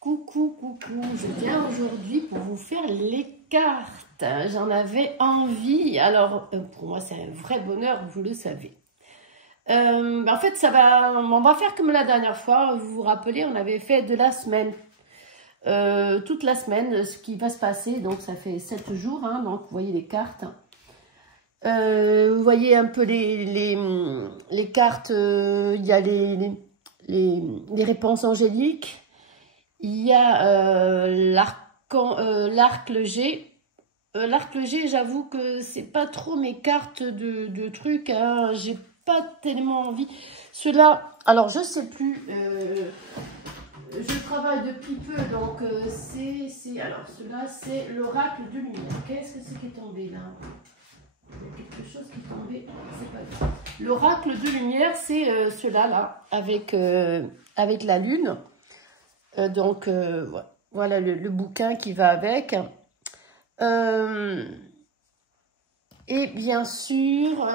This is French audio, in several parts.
Coucou, je viens aujourd'hui pour vous faire les cartes. J'en avais envie, alors pour moi c'est un vrai bonheur, vous le savez. En fait, on va faire comme la dernière fois, vous vous rappelez, on avait fait de la semaine, toute la semaine, ce qui va se passer, donc ça fait 7 jours, hein, donc vous voyez les cartes. Vous voyez un peu les cartes, il y a les réponses angéliques. Il y a l'arc G. L'arc G, j'avoue que c'est pas trop mes cartes de trucs. Hein. J'ai pas tellement envie. Ceux-là, alors je sais plus. Je travaille depuis peu, donc alors ceux-là, c'est l'oracle de lumière. Qu'est-ce que c'est qui est tombé là? Il y a quelque chose qui est tombé. C'est pas grave. L'oracle de lumière, c'est ceux-là là, avec la lune. Donc, voilà le bouquin qui va avec. Et bien sûr,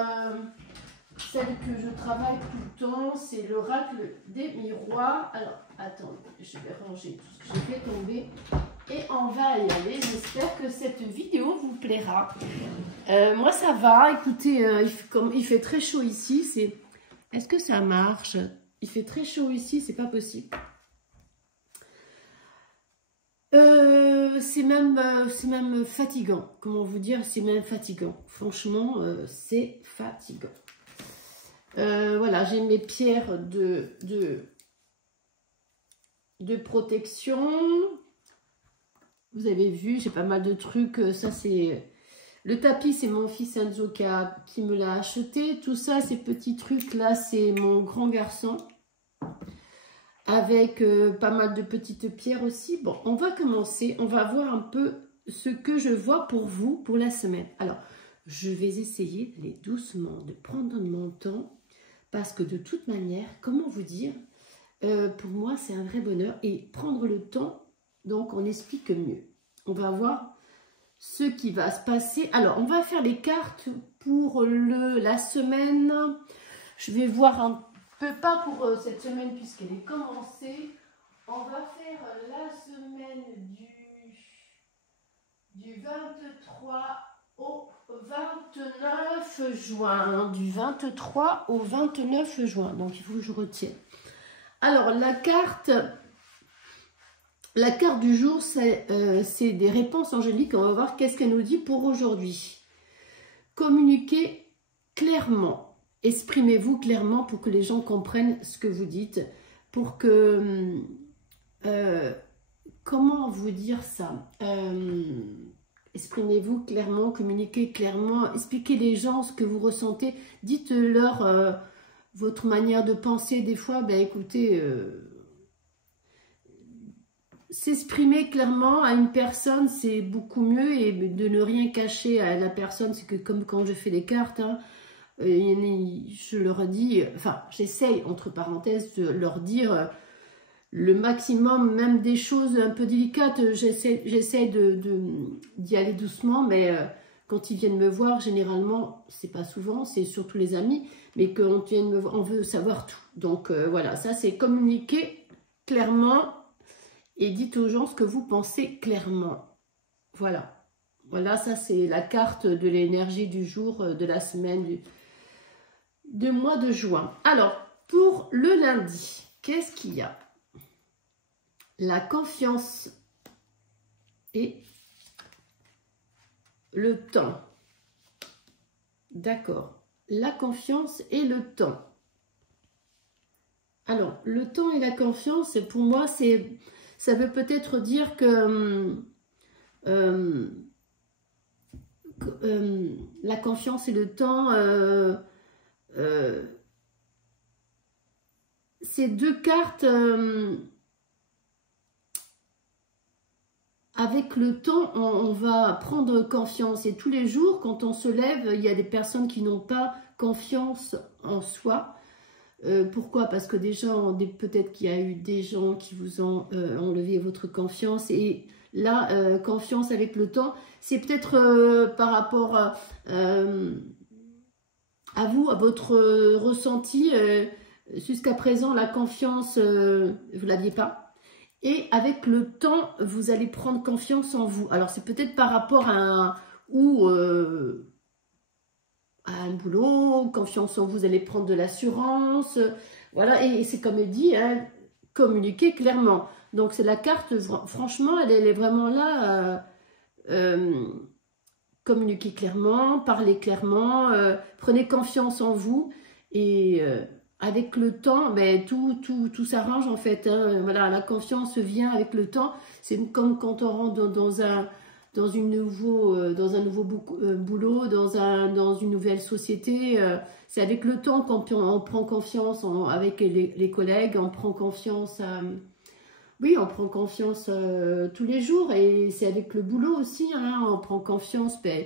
celle que je travaille tout le temps, c'est l'oracle des miroirs. Alors, attendez, je vais ranger tout ce que j'ai fait tomber. Et on va y aller. J'espère que cette vidéo vous plaira. Moi, ça va. Écoutez, comme il fait très chaud ici, est-ce que ça marche? Il fait très chaud ici, c'est pas possible. C'est même fatigant. Comment vous dire? C'est même fatigant. Franchement, c'est fatigant. Voilà, j'ai mes pierres de protection. Vous avez vu, j'ai pas mal de trucs. Ça, c'est... Le tapis, c'est mon fils Enzo qui me l'a acheté. Tout ça, ces petits trucs-là, c'est mon grand garçon. Avec pas mal de petites pierres aussi. Bon, on va commencer. On va voir un peu ce que je vois pour vous pour la semaine. Alors, je vais essayer d'aller doucement, de prendre mon temps. Parce que de toute manière, comment vous dire, pour moi, c'est un vrai bonheur. Et prendre le temps, donc on explique mieux. On va voir ce qui va se passer. Alors, on va faire les cartes pour la semaine. Je vais voir un pas pour cette semaine puisqu'elle est commencée. On va faire la semaine du 23 au 29 juin. Du 23 au 29 juin. Donc, il faut que je retienne. Alors, la carte du jour, c'est des réponses angéliques. On va voir qu'est-ce qu'elle nous dit pour aujourd'hui. Communiquez clairement. Exprimez-vous clairement pour que les gens comprennent ce que vous dites, pour que... comment vous dire ça? Exprimez-vous clairement, communiquez clairement, expliquez les gens ce que vous ressentez, dites-leur votre manière de penser. Des fois, ben écoutez, s'exprimer clairement à une personne, c'est beaucoup mieux, et de ne rien cacher à la personne, c'est que comme quand je fais les cartes, hein, je leur dis, enfin j'essaye entre parenthèses de leur dire le maximum, même des choses un peu délicates, j'essaie d'y aller doucement, mais quand ils viennent me voir, généralement, c'est pas souvent, c'est surtout les amis, mais quand ils viennent me voir, on veut savoir tout. Donc voilà, ça c'est communiquer clairement et dites aux gens ce que vous pensez clairement. Voilà. Voilà, ça c'est la carte de l'énergie du jour, de la semaine, du mois de juin. Alors, pour le lundi, qu'est-ce qu'il y a? La confiance et le temps. D'accord. La confiance et le temps. Alors, le temps et la confiance, pour moi, ça veut peut-être dire que... la confiance et le temps, ces deux cartes, avec le temps, on va prendre confiance. Et tous les jours, quand on se lève, il y a des personnes qui n'ont pas confiance en soi. Pourquoi? Parce que déjà, peut-être qu'il y a eu des gens qui vous ont enlevé votre confiance. Et là, confiance avec le temps. C'est peut-être par rapport à vous, à votre ressenti. Jusqu'à présent, la confiance, vous ne l'aviez pas. Et avec le temps, vous allez prendre confiance en vous. Alors, c'est peut-être par rapport à un boulot, confiance en vous, vous allez prendre de l'assurance. Voilà, et c'est comme elle dit, hein, communiquer clairement. Donc, c'est la carte, franchement, elle est vraiment là. Communiquer clairement, parler clairement, prenez confiance en vous. Et avec le temps, ben, tout s'arrange en fait. Hein. Voilà, la confiance vient avec le temps. C'est comme quand on rentre dans un nouveau boulot, dans une nouvelle société. C'est avec le temps qu'on prend confiance avec les collègues, on prend confiance. Oui, on prend confiance tous les jours et c'est avec le boulot aussi. Hein, on prend confiance. Ben,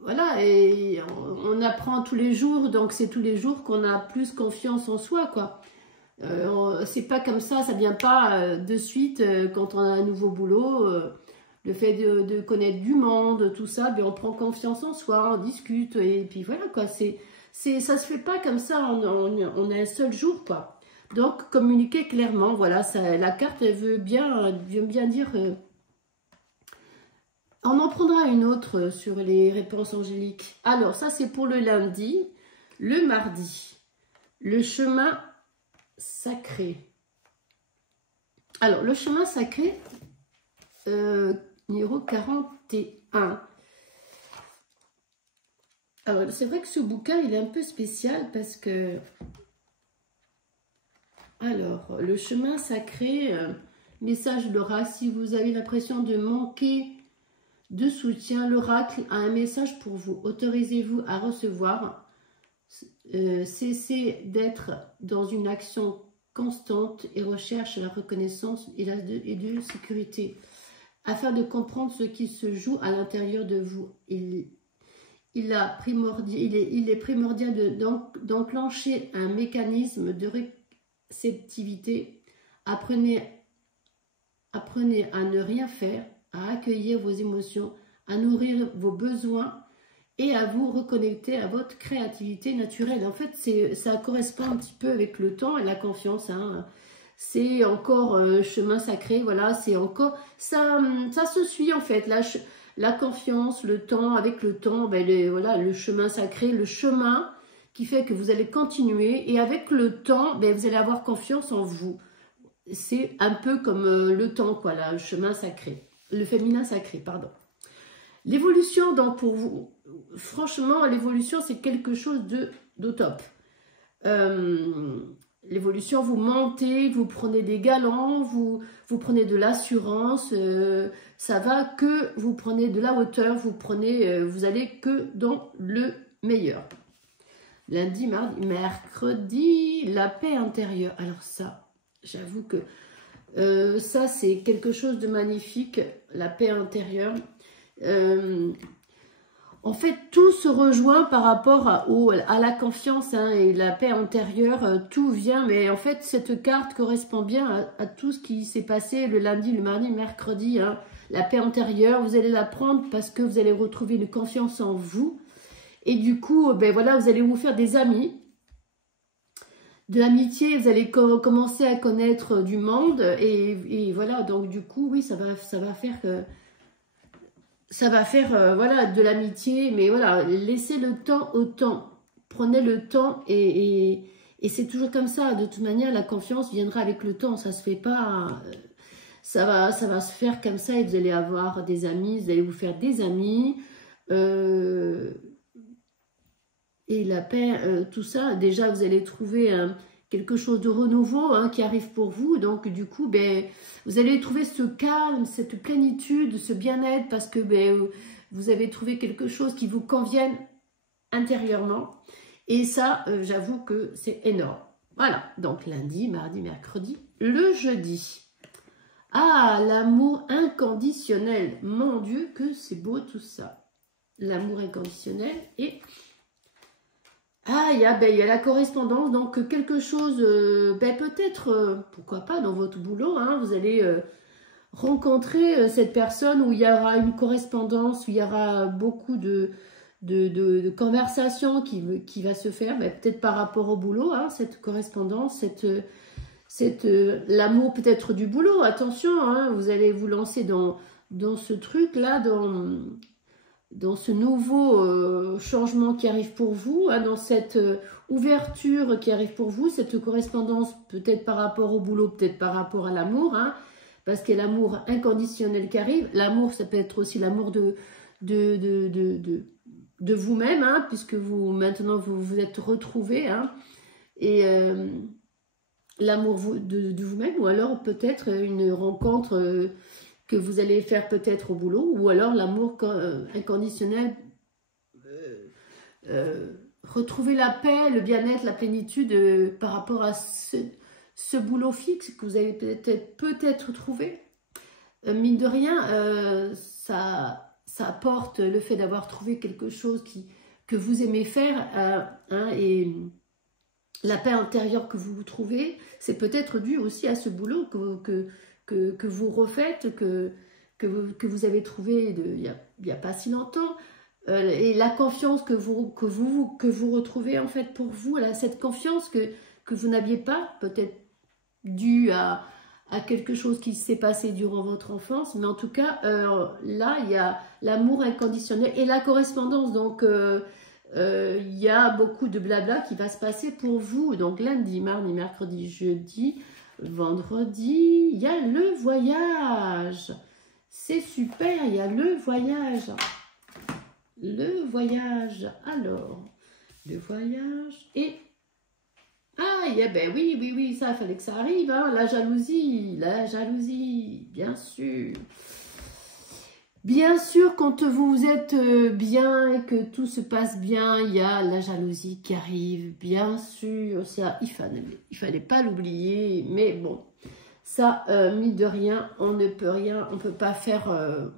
voilà, et on apprend tous les jours, donc c'est tous les jours qu'on a plus confiance en soi, quoi. C'est pas comme ça vient pas de suite quand on a un nouveau boulot. Le fait de connaître du monde, tout ça, ben on prend confiance en soi, on discute, et puis voilà, quoi. Ça se fait pas comme ça on a un seul jour, quoi. Donc, communiquer clairement, voilà, la carte, elle veut bien dire... on en prendra une autre sur les réponses angéliques. Alors, ça, c'est pour le lundi. Le mardi, le chemin sacré. Alors, le chemin sacré, numéro 41. Alors, c'est vrai que ce bouquin, il est un peu spécial parce que... Alors, le chemin sacré, message de l'oracle. Si vous avez l'impression de manquer de soutien, l'oracle a un message pour vous. Autorisez-vous à recevoir. Cessez d'être dans une action constante et recherche la reconnaissance et de sécurité. Afin de comprendre ce qui se joue à l'intérieur de vous, il est primordial d'enclencher un mécanisme de réceptivité. Apprenez à ne rien faire, à accueillir vos émotions, à nourrir vos besoins et à vous reconnecter à votre créativité naturelle. En fait, ça correspond un petit peu avec le temps et la confiance. Hein. C'est encore chemin sacré, voilà, c'est encore... Ça se suit en fait, la confiance, le temps, avec le temps, ben voilà, le chemin sacré, le chemin qui fait que vous allez continuer et avec le temps, ben, vous allez avoir confiance en vous. C'est un peu comme le temps, quoi, là, le chemin sacré, le féminin sacré, pardon. L'évolution, donc pour vous, franchement, l'évolution, c'est quelque chose de top. L'évolution, vous montez, vous prenez des galons, vous prenez de l'assurance, ça va que vous prenez de la hauteur, vous allez que dans le meilleur. Lundi, mardi, mercredi, la paix intérieure. Alors ça, j'avoue que ça, c'est quelque chose de magnifique, la paix intérieure. En fait, tout se rejoint par rapport à la confiance hein, et la paix intérieure, tout vient. Mais en fait, cette carte correspond bien à tout ce qui s'est passé le lundi, le mardi, le mercredi. Hein. La paix intérieure, vous allez la prendre parce que vous allez retrouver une confiance en vous. Et du coup, ben voilà, vous allez vous faire des amis. De l'amitié, vous allez commencer à connaître du monde. Et voilà, donc du coup, oui, ça va faire que... Ça va faire, voilà, de l'amitié, mais voilà, laissez le temps au temps. Prenez le temps et c'est toujours comme ça. De toute manière, la confiance viendra avec le temps. Ça se fait pas... ça va se faire comme ça et vous allez avoir des amis, vous allez vous faire des amis. Et la paix, tout ça, déjà, vous allez trouver... quelque chose de renouveau hein, qui arrive pour vous. Donc, du coup, ben, vous allez trouver ce calme, cette plénitude, ce bien-être parce que ben, vous avez trouvé quelque chose qui vous convienne intérieurement. Et ça, j'avoue que c'est énorme. Voilà, donc lundi, mardi, mercredi, le jeudi. Ah, l'amour inconditionnel. Mon Dieu, que c'est beau tout ça. L'amour inconditionnel et... Ah, il y a la correspondance, donc quelque chose, peut-être, pourquoi pas, dans votre boulot, hein, vous allez rencontrer cette personne où il y aura une correspondance, où il y aura beaucoup de conversation qui va se faire, peut-être par rapport au boulot, hein, cette correspondance, l'amour peut-être du boulot. Attention, hein, vous allez vous lancer dans ce truc-là, dans ce nouveau changement qui arrive pour vous, hein, dans cette ouverture qui arrive pour vous, cette correspondance peut-être par rapport au boulot, peut-être par rapport à l'amour, hein, parce qu'il y a l'amour inconditionnel qui arrive. L'amour, ça peut être aussi l'amour de vous-même, hein, puisque maintenant vous êtes retrouvés, hein, et l'amour de vous-même, ou alors peut-être une rencontre que vous allez faire peut-être au boulot, ou alors l'amour inconditionnel, retrouver la paix, le bien-être, la plénitude par rapport à ce boulot fixe que vous avez peut-être trouvé. Mine de rien, ça apporte le fait d'avoir trouvé quelque chose que vous aimez faire, hein, et la paix intérieure que vous trouvez, c'est peut-être dû aussi à ce boulot que vous refaites, que vous avez trouvé il y a pas si longtemps, et la confiance que vous retrouvez en fait pour vous, là, cette confiance que vous n'aviez pas, peut-être due à quelque chose qui s'est passé durant votre enfance, mais en tout cas, là, il y a l'amour inconditionnel et la correspondance, donc il y a beaucoup de blabla qui va se passer pour vous, donc lundi, mardi, mercredi, jeudi, vendredi, il y a le voyage. C'est super, il y a le voyage. Le voyage. Alors, le voyage et... Ah, ben oui, ça, il fallait que ça arrive, hein, la jalousie, bien sûr. Bien sûr, quand vous êtes bien et que tout se passe bien, il y a la jalousie qui arrive, bien sûr, ça, il fallait pas l'oublier, mais bon, ça, mine de rien, on ne peut rien, on ne peut pas faire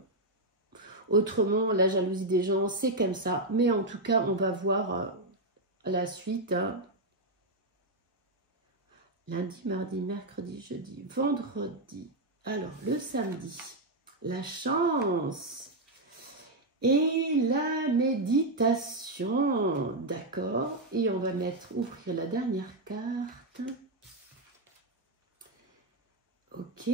autrement, la jalousie des gens, c'est comme ça, mais en tout cas, on va voir la suite, hein. Lundi, mardi, mercredi, jeudi, vendredi, alors le samedi, la chance et la méditation, d'accord, et on va ouvrir la dernière carte. Ok,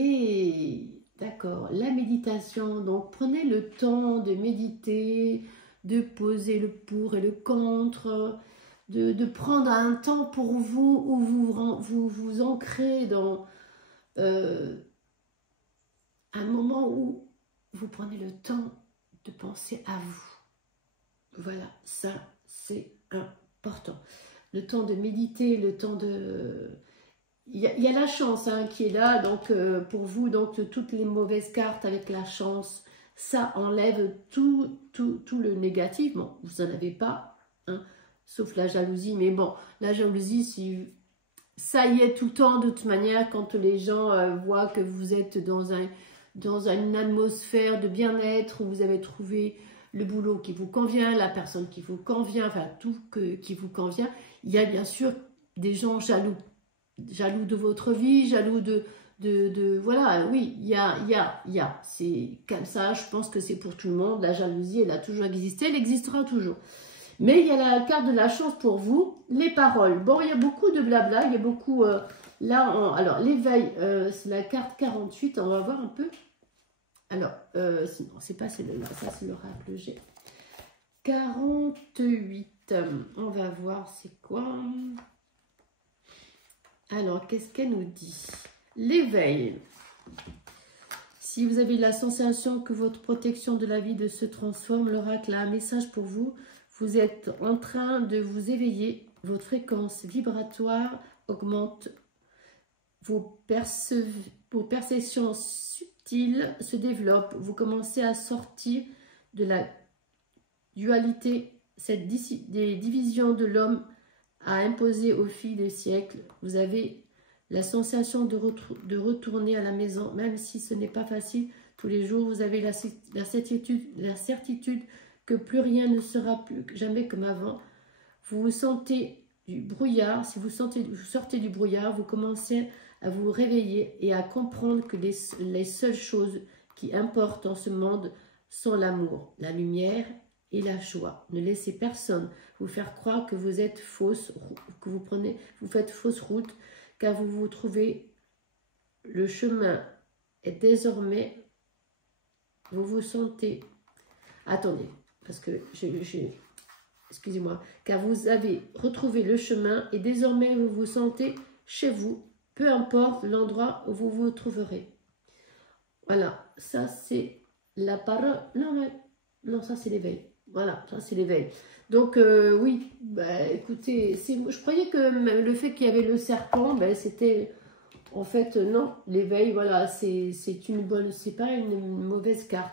d'accord, la méditation, donc prenez le temps de méditer, de poser le pour et le contre, de prendre un temps pour vous où vous ancrez dans un moment où vous prenez le temps de penser à vous. Voilà, ça c'est important. Le temps de méditer, le temps de... Il y a la chance, hein, qui est là, donc pour vous, donc toutes les mauvaises cartes avec la chance, ça enlève tout le négatif. Bon, vous n'en avez pas, hein, sauf la jalousie, mais bon, la jalousie, si ça y est tout le temps, de toute manière, quand les gens voient que vous êtes dans une atmosphère de bien-être, où vous avez trouvé le boulot qui vous convient, la personne qui vous convient, enfin tout qui vous convient, il y a bien sûr des gens jaloux de votre vie, jaloux de voilà, oui, il y a, c'est comme ça, je pense que c'est pour tout le monde, la jalousie, elle a toujours existé, elle existera toujours. Mais il y a la carte de la chance pour vous, les paroles. Bon, il y a beaucoup de blabla, il y a beaucoup... alors, l'éveil, c'est la carte 48, on va voir un peu. Alors, sinon, c'est pas celle-là, ça c'est l'oracle G. 48, on va voir c'est quoi. Alors, qu'est-ce qu'elle nous dit? L'éveil. Si vous avez la sensation que votre protection de la vie se transforme, l'oracle a un message pour vous. Vous êtes en train de vous éveiller, votre fréquence vibratoire augmente, vos perceptions subtiles se développent, vous commencez à sortir de la dualité, des divisions de l'homme a imposé au fil des siècles. Vous avez la sensation de retourner à la maison, même si ce n'est pas facile tous les jours. Vous avez la certitude que plus rien ne sera plus jamais comme avant. Vous sentez du brouillard. Si vous sortez du brouillard, vous commencez à vous réveiller et à comprendre que les seules choses qui importent en ce monde sont l'amour, la lumière et la joie. Ne laissez personne vous faire croire que vous êtes fausse, que vous faites fausse route, car vous vous trouvez le chemin et désormais vous vous sentez. Attendez, parce que excusez-moi, car vous avez retrouvé le chemin et désormais vous vous sentez chez vous, peu importe l'endroit où vous vous trouverez. Voilà, ça c'est la parole. Non, ça c'est l'éveil. Voilà, ça c'est l'éveil. Donc oui, bah, écoutez, je croyais que le fait qu'il y avait le serpent, bah, c'était en fait non, l'éveil, voilà, c'est une bonne, c'est pas une mauvaise carte.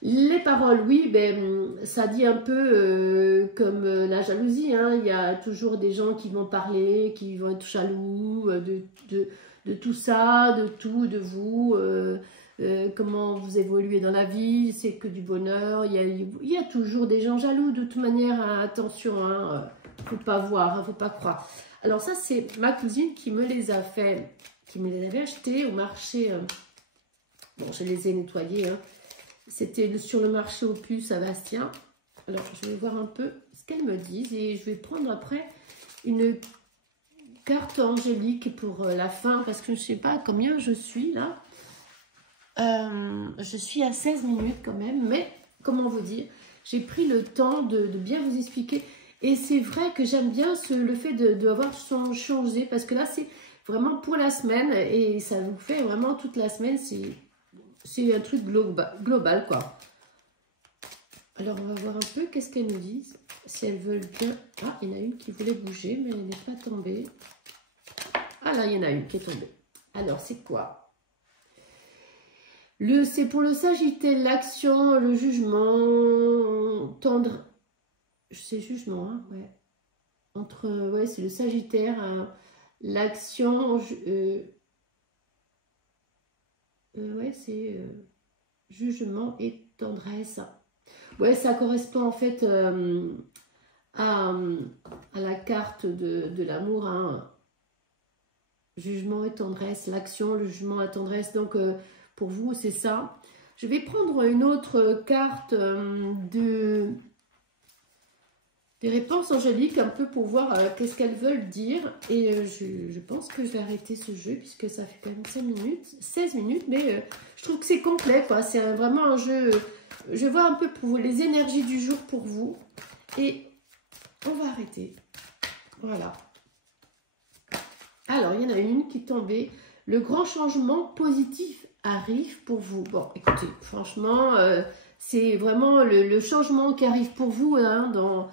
Les paroles, oui, ben, ça dit un peu comme la jalousie, hein. Il y a toujours des gens qui vont parler, qui vont être jaloux de tout ça, de tout, de vous, comment vous évoluez dans la vie, c'est que du bonheur. Il y a toujours des gens jaloux, de toute manière, hein, attention, hein, faut pas voir, hein, faut pas croire. Alors ça, c'est ma cousine qui me les a fait, qui me les avait achetés au marché, bon, je les ai nettoyés, hein. C'était sur le marché aux puces à Bastien. Alors, je vais voir un peu ce qu'elles me disent. Et je vais prendre après une carte angélique pour la fin. Parce que je ne sais pas combien je suis là. Je suis à 16 minutes quand même. Mais, comment vous dire, j'ai pris le temps de bien vous expliquer. Et c'est vrai que j'aime bien le fait d'avoir changé. Parce que là, c'est vraiment pour la semaine. Et ça vous fait vraiment toute la semaine. C'est un truc global, quoi. Alors, on va voir un peu qu'est-ce qu'elles nous disent. Si elles veulent bien... Ah, il y en a une qui voulait bouger, mais elle n'est pas tombée. Ah, là, il y en a une qui est tombée. Alors, c'est quoi? C'est pour le Sagittaire, l'action, le jugement, tendre... C'est jugement, hein, ouais. Ouais, c'est le Sagittaire, hein, l'action... ouais, c'est jugement et tendresse. Ouais, ça correspond en fait à la carte de l'amour. Hein. Jugement et tendresse, l'action, le jugement et la tendresse. Donc, pour vous, c'est ça. Je vais prendre une autre carte des réponses angéliques, un peu pour voir qu'est-ce qu'elles veulent dire. Et je pense que je vais arrêter ce jeu, puisque ça fait quand même 5 minutes, 16 minutes, mais je trouve que c'est complet, quoi. C'est vraiment un jeu, je vois un peu pour vous les énergies du jour pour vous. Et on va arrêter. Voilà. Alors, il y en a une qui est tombée. Le grand changement positif arrive pour vous. Bon, écoutez, franchement, c'est vraiment le changement qui arrive pour vous, hein,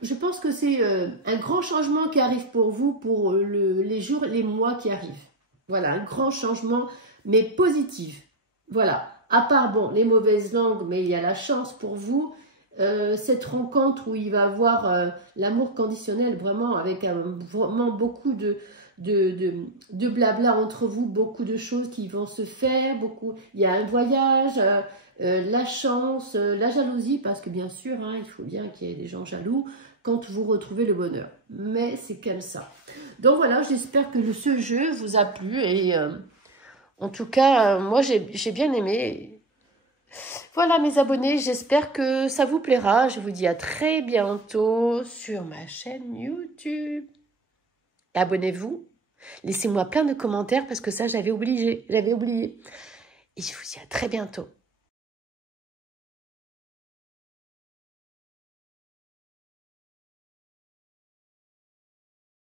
je pense que c'est un grand changement qui arrive pour vous pour les jours, les mois qui arrivent. Voilà, un grand changement, mais positif. Voilà, à part, bon, les mauvaises langues, mais il y a la chance pour vous. Cette rencontre où il va avoir l'amour conditionnel, vraiment, avec vraiment beaucoup de blabla entre vous, beaucoup de choses qui vont se faire, il y a un voyage, la chance, la jalousie, parce que bien sûr, hein, il faut bien qu'il y ait des gens jaloux quand vous retrouvez le bonheur. Mais c'est comme ça. Donc voilà, j'espère que ce jeu vous a plu et en tout cas, moi j'ai bien aimé. Voilà mes abonnés, j'espère que ça vous plaira. Je vous dis à très bientôt sur ma chaîne YouTube. Abonnez-vous, laissez-moi plein de commentaires parce que ça j'avais oublié. Et je vous dis à très bientôt.